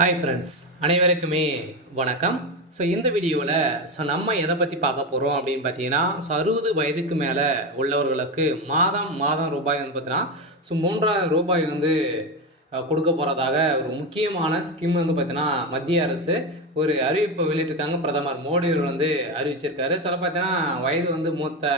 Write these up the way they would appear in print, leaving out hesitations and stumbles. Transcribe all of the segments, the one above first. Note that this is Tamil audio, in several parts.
ஹாய் ஃப்ரெண்ட்ஸ், அனைவருக்குமே வணக்கம். இந்த வீடியோவில் நம்ம எதை பற்றி பார்க்க போகிறோம் அப்படின்னு பார்த்தீங்கன்னா, 60 வயதுக்கு மேலே உள்ளவர்களுக்கு மாதம் மாதம் ரூபாய் வந்து பார்த்தீங்கன்னா, ரூ. 3000 வந்து கொடுக்க போகிறதாக ஒரு முக்கியமான ஸ்கீம் வந்து பார்த்தீங்கன்னா, மத்திய அரசு ஒரு அறிவிப்பை வெளியிட்டிருக்காங்க. பிரதமர் மோடி அவர்கள் வந்து அறிவிச்சிருக்காரு. பார்த்தீங்கன்னா, வயது வந்து மூத்த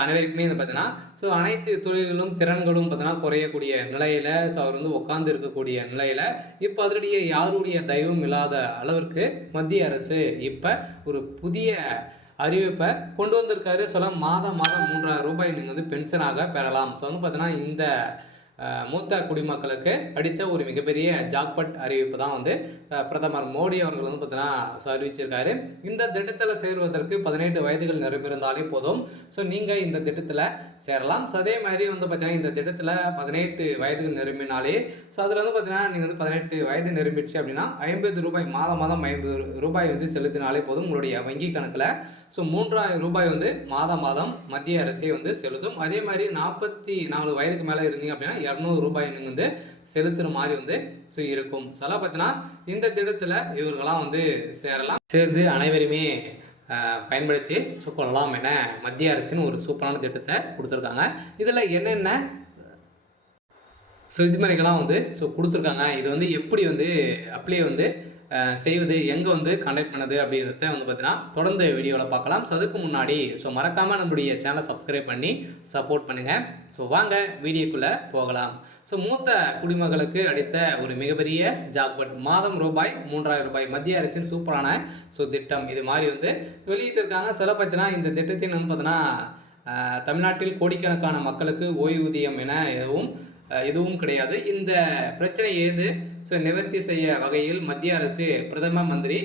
அனைவருக்குமே வந்து பார்த்தீங்கன்னா, அனைத்து தொழில்களும், திறன்களும் பார்த்தீங்கன்னா குறையக்கூடிய நிலையில, அவர் வந்து உட்கார்ந்து இருக்கக்கூடிய நிலையில, இப்ப அதிரடியே யாருடைய தயவும் இல்லாத அளவிற்கு மத்திய அரசு இப்ப ஒரு புதிய அறிவிப்ப கொண்டு வந்திருக்காரு. மாதம் மாதம் ரூ. 3000 நீங்க வந்து பென்ஷனாக பெறலாம். வந்து பார்த்தீங்கன்னா, இந்த மூத்த குடிமக்களுக்கு அடித்த ஒரு மிகப்பெரிய ஜாக்பாட் அறிவிப்பு தான் வந்து பிரதமர் மோடி அவர்கள் வந்து பார்த்தீங்கன்னா அறிவிச்சிருக்காரு. இந்த திட்டத்தில் சேருவதற்கு 18 வயதுகள் நிரம்பியிருந்தாலே போதும். நீங்கள் இந்த திட்டத்தில் சேரலாம். அதே மாதிரி வந்து பார்த்தீங்கன்னா, இந்த திட்டத்தில் 18 வயதுகள் நிரம்பினாலே அதில் வந்து பார்த்தீங்கன்னா, நீங்கள் வந்து 18 வயது நிரம்பிடுச்சு அப்படின்னா ரூ. 50 மாதம் மாதம் ரூபாய் வந்து செலுத்தினாலே போதும். உங்களுடைய வங்கி கணக்கில் ரூபாய் வந்து மாதம் மாதம் மத்திய அரசே வந்து செலுத்தும். அதே மாதிரி 44 வயதுக்கு மேலே இருந்தீங்க அப்படின்னா ரூபாய் நீங்கள் வந்து செலுத்துகிற மாதிரி வந்து இருக்கும். பார்த்தீங்கன்னா, இந்த திட்டத்தில் இவர்களாம் வந்து சேரலாம். சேர்ந்து அனைவருமே பயன்படுத்தி கொள்ளலாம் என மத்திய அரசின் ஒரு சூப்பரான திட்டத்தை கொடுத்துருக்காங்க. இதில் என்னென்ன விதிமுறைகள்லாம் வந்து கொடுத்துருக்காங்க, இது வந்து எப்படி வந்து அப்ளை வந்து செய்வது, எங்கே வந்து கண்டக்ட் பண்ணது அப்படின்றத வந்து பார்த்தீங்கன்னா தொடர்ந்து வீடியோவில் பார்க்கலாம். அதுக்கு முன்னாடி மறக்காமல் நம்முடைய சேனலை சப்ஸ்கிரைப் பண்ணி சப்போர்ட் பண்ணுங்கள். வாங்க வீடியோக்குள்ளே போகலாம். மூத்த குடிமக்களுக்கு அளித்த ஒரு மிகப்பெரிய ஜாக்பாட், மாதம் ரூபாய் 3000 மத்திய அரசின் சூப்பரான திட்டம் இது மாதிரி வந்து வெளியிட்டிருக்காங்க. பார்த்தீங்கன்னா, இந்த திட்டத்தின் வந்து பார்த்தீங்கன்னா தமிழ்நாட்டில் கோடிக்கணக்கான மக்களுக்கு ஓய்வூதியம் என எதுவும் கிடையாது. இந்த பிரச்சனை ஏது நிவர்த்தி செய்ய வகையில் மத்திய அரசு பிரதம மந்திரி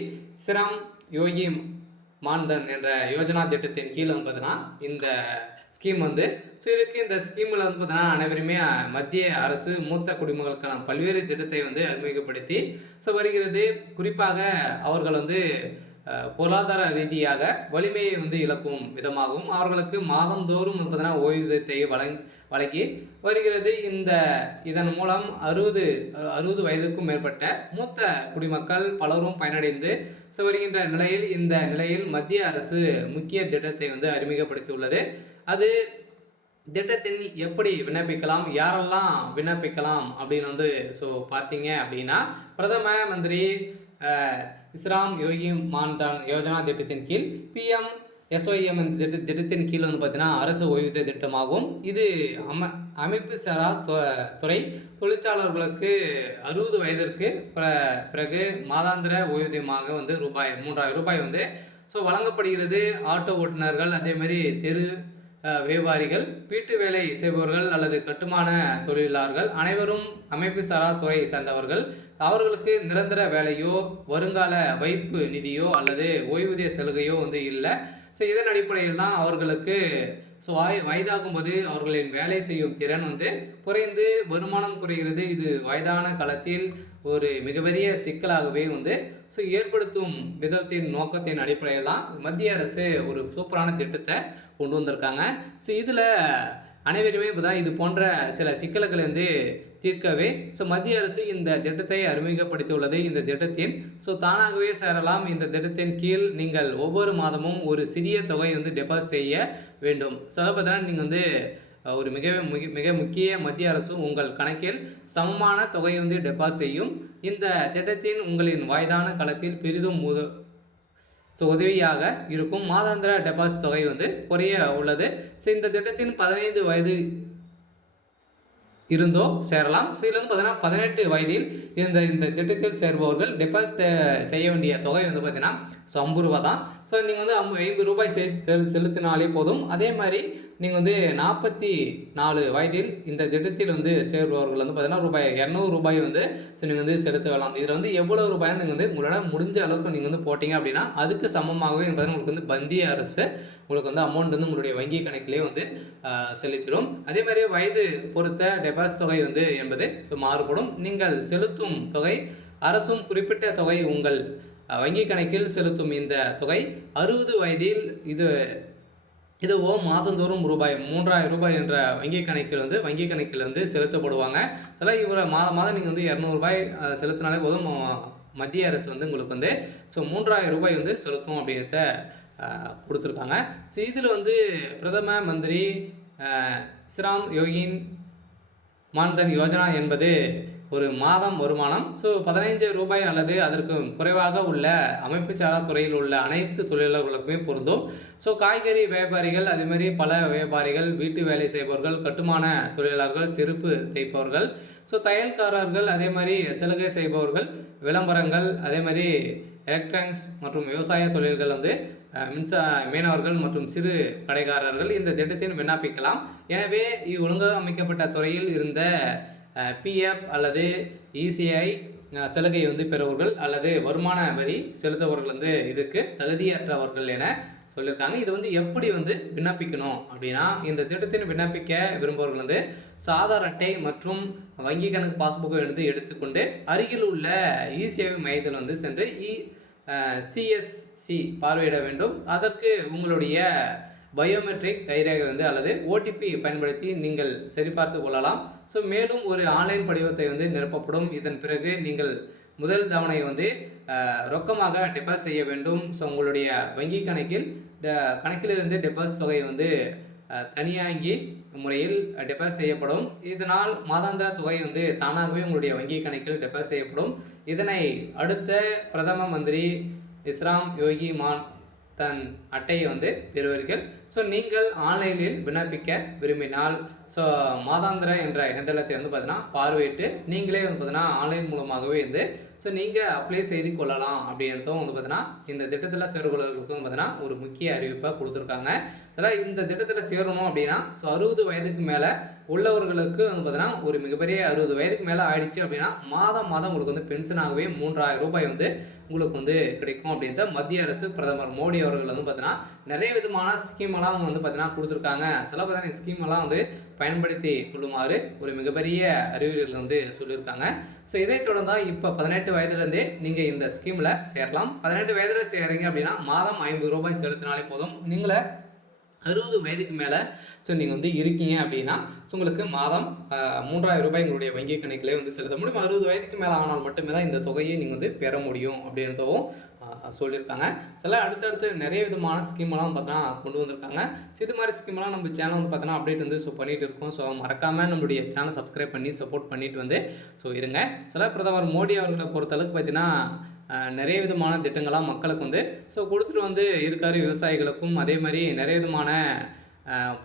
சிரம் யோகி மான்தன் என்ற யோஜனா திட்டத்தின் கீழ் வந்து பார்த்தீங்கன்னா இந்த ஸ்கீம் வந்து இருக்கு. இந்த ஸ்கீமில் வந்து பார்த்தீங்கன்னா அனைவருமே மத்திய அரசு மூத்த குடிமக்களுக்கான பல்வேறு திட்டத்தை வந்து அறிமுகப்படுத்தி வருகிறது. குறிப்பாக அவர்கள் வந்து பொருளாதார ரீதியாக வலிமையை வந்து இழக்கும் விதமாகவும் அவர்களுக்கு மாதந்தோறும் பார்த்தீங்கன்னா ஓய்வூதியத்தை வழங்கி வருகிறது. இதன் மூலம் 60 வயதுக்கும் மேற்பட்ட மூத்த குடிமக்கள் பலரும் பயனடைந்து வருகின்ற நிலையில் இந்த நிலையில் மத்திய அரசு முக்கிய திட்டத்தை வந்து அறிமுகப்படுத்தியுள்ளது. அது திட்டத்தின் எப்படி விண்ணப்பிக்கலாம், யாரெல்லாம் விண்ணப்பிக்கலாம் அப்படின்னு வந்து பார்த்தீங்க அப்படின்னா, பிரதம மந்திரி இஸ்ராம் யோகி மான்தான் யோஜனா திட்டத்தின் கீழ் PMSYM திட்டத்தின் கீழ் வந்து பார்த்தீங்கன்னா அரசு ஓய்வூதிய திட்டமாகும். இது அமைப்பு சாரா துறை தொழிற்சாலர்களுக்கு 60 வயதிற்கு பிறகு மாதாந்திர ஓய்வூதியமாக வந்து ரூபாய் 3000 வந்து வழங்கப்படுகிறது. ஆட்டோ ஓட்டுநர்கள், அதே மாதிரி தெரு வியாபாரிகள், வீட்டு வேலை செய்பவர்கள் அல்லது கட்டுமான தொழிலாளர்கள் அனைவரும் அமைப்பு சாரா துறையை சேர்ந்தவர்கள். அவர்களுக்கு நிரந்தர வேலையோ, வருங்கால வைப்பு நிதியோ அல்லது ஓய்வூதிய சலுகையோ வந்து இல்லை. இதன் அடிப்படையில் தான் அவர்களுக்கு வயதாகும்போது அவர்களின் வேலை செய்யும் திறன் வந்து குறைந்து வருமானம் குறைகிறது. இது வயதான காலத்தில் ஒரு மிகப்பெரிய சிக்கலாகவே வந்து ஏற்படுத்தும் விதத்தின் நோக்கத்தின் அடிப்படையில் தான் மத்திய அரசு ஒரு சூப்பரான திட்டத்தை கொண்டு வந்திருக்காங்க. இதில் அனைவருமே இப்போதான் இது போன்ற சில சிக்கல்களை வந்து தீர்க்கவே மத்திய அரசு இந்த திட்டத்தை அறிமுகப்படுத்தியுள்ளது. இந்த திட்டத்தின் தானாகவே சேரலாம். இந்த திட்டத்தின் கீழ் நீங்கள் ஒவ்வொரு மாதமும் ஒரு சிறிய தொகை வந்து டெபாசிட் செய்ய வேண்டும். பார்த்தீங்கன்னா, நீங்கள் வந்து ஒரு மிக முக்கிய மத்திய அரசு உங்கள் கணக்கில் சமமான தொகை வந்து டெபாசிட் செய்யும். இந்த திட்டத்தின் உங்களின் வயதான காலத்தில் பெரிதும் உதவியாக இருக்கும். மாதாந்திர டெபாசிட் தொகை வந்து குறைய உள்ளது. இந்த திட்டத்தின் 15 வயது இருந்தோ சேரலாம். இதில் வந்து பார்த்தீங்கன்னா 18 வயதில் இந்த திட்டத்தில் சேருபவர்கள் டெபாசிட் செய்ய வேண்டிய தொகை வந்து பார்த்தீங்கன்னா ரூ. 50 தான். நீங்கள் வந்து ரூபாய் செலுத்தினாலே போதும். அதே மாதிரி நீங்கள் வந்து 44 வயதில் இந்த திட்டத்தில் வந்து சேருபவர்கள் வந்து பார்த்தீங்கன்னா ரூபாய் 200 வந்து நீங்கள் வந்து செலுத்தலாம். இதில் வந்து எவ்வளோ ரூபாய்னு நீங்கள் வந்து உங்களால் முடிஞ்ச அளவுக்கு நீங்கள் வந்து போட்டிங்க அப்படின்னா அதுக்கு சமமாகவே பார்த்தீங்கன்னா உங்களுக்கு வந்து மத்திய அரசு உங்களுக்கு வந்து அமௌண்ட் வந்து உங்களுடைய வங்கி கணக்கிலே வந்து செலுத்திடும். அதே மாதிரி வயது பொறுத்த டெபாசிட் தொகை வந்து என்பது மாறுபடும். நீங்கள் செலுத்தும் தொகை அரசும் குறிப்பிட்ட தொகை உங்கள் வங்கி கணக்கில் செலுத்தும். இந்த தொகை 60 வயதில் இதுவோ மாதந்தோறும் ரூபாய் 3000 என்ற வங்கி கணக்கில் வந்து செலுத்தப்படுவாங்க. சில இவர மாதம் நீங்கள் வந்து ரூ. 200 செலுத்தினாலே போதும். மத்திய அரசு வந்து உங்களுக்கு வந்து ஸோ ரூ. 3000 வந்து செலுத்தும் அப்படின்றத குடுத்துருக்காங்க. ஸோ இதில வந்து பிரதம மந்திரி ஸ்ராம் யோகின் மான்தன் யோஜனா என்பது ஒரு மாதம் வருமானம். ஸோ ரூ. 15 அல்லது அதற்கு குறைவாக உள்ள அமைப்பு சாரா துறையில் உள்ள அனைத்து தொழிலாளர்களுக்குமே பொருந்தும். ஸோ காய்கறி வியாபாரிகள், அதேமாரி பல வியாபாரிகள், வீட்டு வேலை செய்பவர்கள், கட்டுமான தொழிலாளர்கள், செருப்பு தைப்பவர்கள், ஸோ தையல்காரர்கள், அதேமாதிரி சலுகை செய்பவர்கள், விளம்பரங்கள், அதேமாதிரி எலக்ட்ரானிக்ஸ் மற்றும் விவசாய தொழில்கள் வந்து மீனவர்கள் மற்றும் சிறு கடைக்காரர்கள் இந்த திட்டத்தில் விண்ணப்பிக்கலாம். எனவே ஒழுங்கமைக்கப்பட்ட துறையில் இருந்த பிஎஃப் அல்லது இசிஐ சலுகை வந்து பெறுவர்கள் அல்லது வருமான வரி செலுத்துபவர்கள் வந்து இதுக்கு தகுதியற்றவர்கள் என சொல்லியிருக்காங்க. இது வந்து எப்படி வந்து விண்ணப்பிக்கணும் அப்படின்னா, இந்த திட்டத்தின் விண்ணப்பிக்க விரும்புபவர்கள் வந்து ஆதார் அட்டை மற்றும் வங்கி கணக்கு பாஸ்புக்கை எடுத்துக்கொண்டு அருகில் உள்ள இசேவை மையத்தில் வந்து சென்று சிஎஸ்சி பார்வையிட வேண்டும். அதற்கு உங்களுடைய பயோமெட்ரிக் கைரேகை வந்து அல்லது ஓடிபி பயன்படுத்தி நீங்கள் சரிபார்த்து கொள்ளலாம். ஸோ மேலும் ஒரு ஆன்லைன் படிவத்தை வந்து நிரப்பப்படும். இதன் பிறகு நீங்கள் முதல் தவணை வந்து ரொக்கமாக டெபாசிட் செய்ய வேண்டும். ஸோ உங்களுடைய வங்கி கணக்கிலிருந்து டெபாசிட் தொகை வந்து தனியாங்கி முறையில் டெபாசிட் செய்யப்படும். இதனால் மாதாந்திர தொகை வந்து தானாகவே உங்களுடைய வங்கி கணக்கில் டெபாசிட் செய்யப்படும். இதனை அடுத்த பிரதம மந்திரி ஸ்ராம் யோகி மான் தன் அட்டையை வந்து பெறுவீர்கள். ஸோ நீங்கள் ஆன்லைனில் விண்ணப்பிக்க விரும்பினால் ஸோ மாதாந்திர என்ற இணையதளத்தை வந்து பார்த்தீங்கன்னா பார்வையிட்டு நீங்களே வந்து பார்த்தீங்கன்னா ஆன்லைன் மூலமாகவே வந்து ஸோ நீங்கள் அப்ளை செய்து கொள்ளலாம் அப்படின்றதும் வந்து பார்த்தீங்கன்னா இந்த திட்டத்தில் சேர்வர்களுக்கு வந்து பார்த்தீங்கன்னா ஒரு முக்கிய அறிவிப்பை கொடுத்துருக்காங்க. சில இந்த திட்டத்தில் சேரணும் அப்படின்னா ஸோ 60 வயதுக்கு மேலே உள்ளவர்களுக்கு வந்து பார்த்தீங்கன்னா ஒரு மிகப்பெரிய 60 வயதுக்கு மேலே ஆயிடுச்சு அப்படின்னா மாதம் உங்களுக்கு வந்து பென்ஷனாகவே ரூ. 3000 வந்து உங்களுக்கு வந்து கிடைக்கும் அப்படின்ற மத்திய அரசு பிரதமர் மோடி அவர்கள் வந்து பார்த்தீங்கன்னா நிறைய விதமான ஸ்கீமெல்லாம் வந்து பார்த்தீங்கன்னா கொடுத்துருக்காங்க. சில பார்த்தீங்கன்னா ஸ்கீமெல்லாம் வந்து பயன்படுத்தி கொள்ளுமாறு ஒரு மிகப்பெரிய அறிவுரைகள் வந்து சொல்லியிருக்காங்க. ஸோ இதை தொடர்ந்தா இப்போ 18 வயதுலேருந்தே நீங்கள் இந்த ஸ்கீமில் சேரலாம். 18 வயதில் சேர்றீங்க அப்படின்னா மாதம் ரூ. 50 செலுத்தினாலே போதும். நீங்களே 60 வயதுக்கு மேலே ஸோ நீங்கள் வந்து இருக்கீங்க அப்படின்னா ஸோ உங்களுக்கு மாதம் ரூ. 3000 உங்களுடைய வங்கி கணக்கிலே வந்து செலுத்த முடியும். 60 வயதுக்கு மேலே ஆனால் மட்டுமே தான் இந்த தொகையை நீங்கள் வந்து பெற முடியும் அப்படின்றதும் சொல்லியிருக்காங்க. சில அடுத்தடுத்து நிறைய விதமான ஸ்கீமெல்லாம் பார்த்தோன்னா கொண்டு வந்திருக்காங்க. ஸோ இது மாதிரி ஸ்கீமெல்லாம் நம்ம சேனல் வந்து பார்த்தோன்னா அப்டேட் வந்து பண்ணிகிட்டு இருக்கோம். ஸோ மறக்காமல் நம்மளுடைய சேனல் சப்ஸ்கிரைப் பண்ணி சப்போர்ட் பண்ணிட்டு வந்து இருங்க. சில பிரதமர் மோடி அவர்களை பொறுத்தளவுக்கு பார்த்தீங்கன்னா நிறைய விதமான திட்டங்களாக மக்களுக்கு வந்து கொடுத்துட்டு வந்து இருக்காரு. விவசாயிகளுக்கும் அதே மாதிரி நிறைய விதமான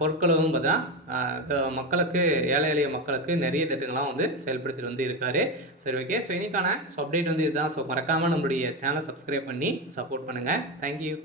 பொருட்களும் பார்த்தீங்கன்னா மக்களுக்கு ஏழை எளிய மக்களுக்கு நிறைய திட்டங்கள்லாம் வந்து செயல்படுத்திட்டு வந்து இருக்காரு. சரி, ஓகே. ஸோ இன்னைக்கான அப்டேட் வந்து இதுதான். ஸோ மறக்காமல் நம்மளுடைய சேனலை சப்ஸ்கிரைப் பண்ணி சப்போர்ட் பண்ணுங்கள். தேங்க்யூ.